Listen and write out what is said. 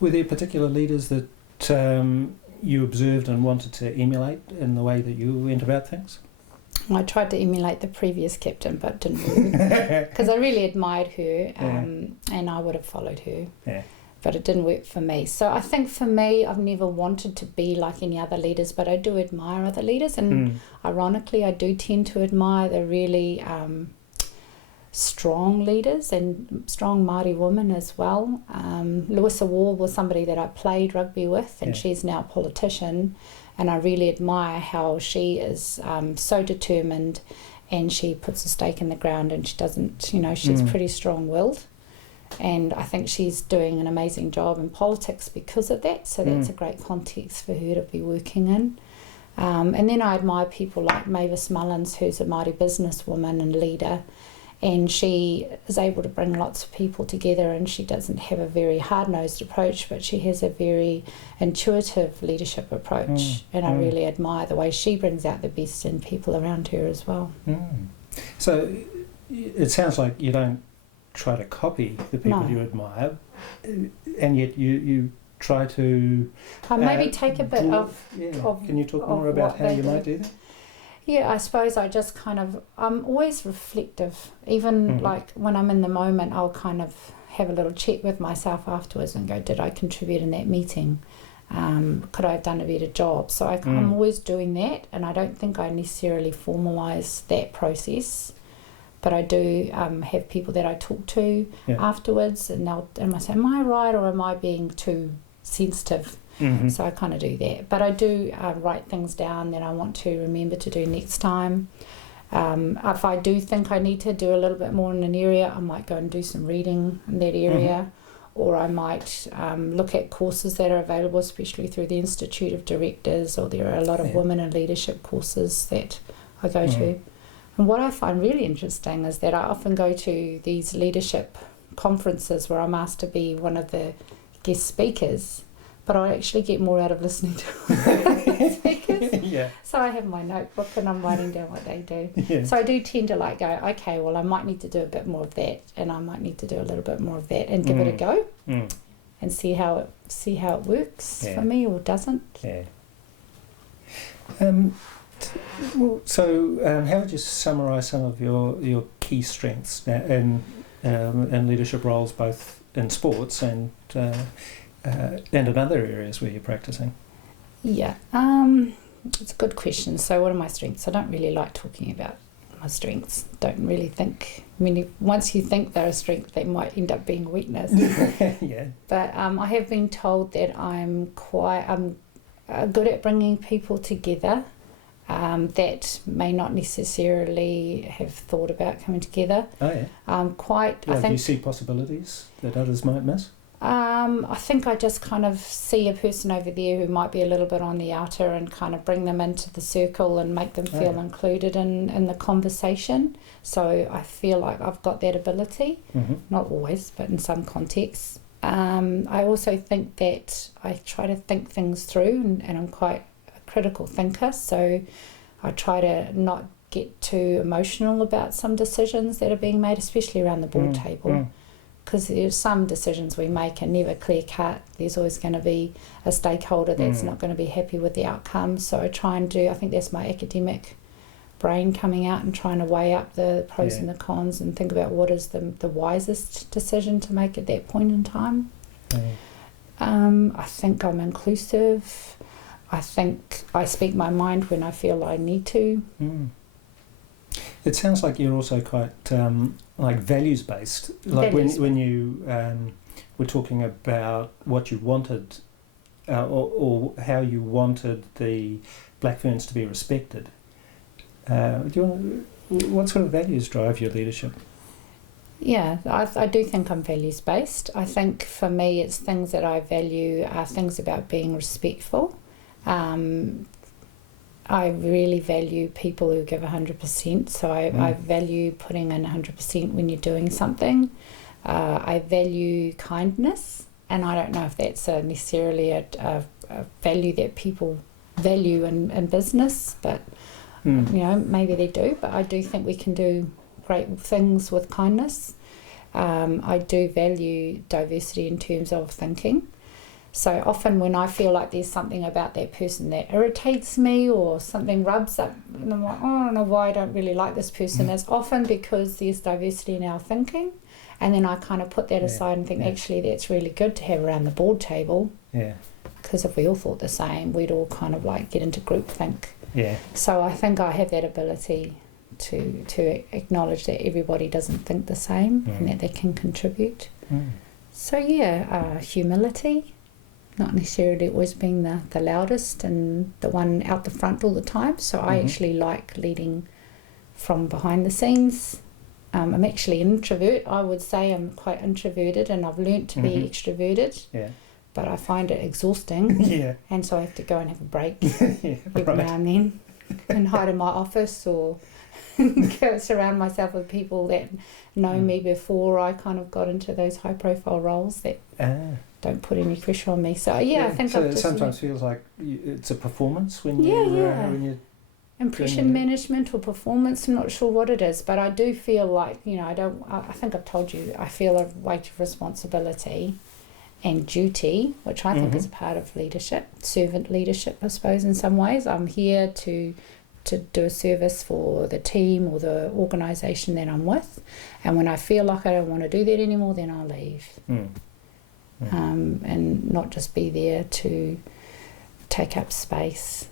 Were there particular leaders that you observed and wanted to emulate in the way that you went about things? I tried to emulate the previous captain, but didn't work because I really admired her, and I would have followed her. Yeah. But it didn't work for me. So I think for me, I've never wanted to be like any other leaders, but I do admire other leaders, and ironically, I do tend to admire the really strong leaders and strong Māori women as well. Lewis Award was somebody that I played rugby with, and she's now a politician, and I really admire how she is so determined, and she puts a stake in the ground, and she doesn't, she's pretty strong-willed. And I think she's doing an amazing job in politics because of that, so that's a great context for her to be working in. And then I admire people like Mavis Mullins, who's a Māori businesswoman and leader, and she is able to bring lots of people together, and she doesn't have a very hard-nosed approach, but she has a very intuitive leadership approach, and I really admire the way she brings out the best in people around her as well. So it sounds like you don't try to copy the people you admire, and yet you try to maybe take a bit of Can you talk more about how you might do that? Yeah, I suppose I just I'm always reflective. Even like when I'm in the moment, I'll kind of have a little check with myself afterwards and go, did I contribute in that meeting? Could I have done a better job? So I'm always doing that, and I don't think I necessarily formalise that process. But I do have people that I talk to afterwards, and I say, am I right or am I being too sensitive? So I kind of do that. But I do write things down that I want to remember to do next time. If I do think I need to do a little bit more in an area, I might go and do some reading in that area, or I might look at courses that are available, especially through the Institute of Directors, or there are a lot of women in leadership courses that I go to. And what I find really interesting is that I often go to these leadership conferences where I'm asked to be one of the guest speakers, but I actually get more out of listening to the speakers. So I have my notebook and I'm writing down what they do. So I do tend to go, okay, well, I might need to do a bit more of that, and I might need to do a little bit more of that, and give it a go and see how it works for me or doesn't. So how would you summarise some of your key strengths in leadership roles, both in sports and in other areas where you're practising? It's a good question. So what are my strengths? I don't really like talking about my strengths. Don't really think, once you think they're a strength, they might end up being a weakness. But I have been told that I'm good at bringing people together that may not necessarily have thought about coming together. I think you see possibilities that others might miss? I think I just kind of see a person over there who might be a little bit on the outer, and kind of bring them into the circle and make them feel included in the conversation. So I feel like I've got that ability, not always, but in some contexts. I also think that I try to think things through, and I'm quite a critical thinker, so I try to not get too emotional about some decisions that are being made, especially around the board table. Because there's some decisions we make are never clear cut. There's always going to be a stakeholder that's not going to be happy with the outcome. So I try and I think that's my academic brain coming out and trying to weigh up the pros and the cons, and think about what is the wisest decision to make at that point in time. I think I'm inclusive. I think I speak my mind when I feel I need to. It sounds like you're also quite values-based. When you were talking about what you wanted, or how you wanted the Black Ferns to be respected. What sort of values drive your leadership? I do think I'm values-based. I think for me it's things that I value are things about being respectful. I really value people who give 100%, so I value putting in 100% when you're doing something. I value kindness, and I don't know if that's necessarily a value that people value in business, but maybe they do. But I do think we can do great things with kindness. I do value diversity in terms of thinking. So often when I feel like there's something about that person that irritates me or something rubs up, and I'm like, oh, I don't know why I don't really like this person, it's often because there's diversity in our thinking. And then I kind of put that aside and think, actually, that's really good to have around the board table. Yeah. Because if we all thought the same, we'd all kind of like get into groupthink. Yeah. So I think I have that ability to acknowledge that everybody doesn't think the same and that they can contribute. So humility, not necessarily always being the loudest and the one out the front all the time. So I actually like leading from behind the scenes. I'm actually an introvert. I would say I'm quite introverted, and I've learnt to be extroverted. Yeah. But I find it exhausting. Yeah. And so I have to go and have a break every now and then, and hide in my office or go surround myself with people that know me before I kind of got into those high profile roles that don't put any pressure on me. So I think so it sometimes feels like it's a performance when you impression management or performance. I'm not sure what it is, but I do feel like, I think I've told you, I feel a weight of responsibility and duty, which I think is a part of leadership, servant leadership, I suppose, in some ways. I'm here to do a service for the team or the organisation that I'm with, and when I feel like I don't want to do that anymore, then I'll leave. And not just be there to take up space.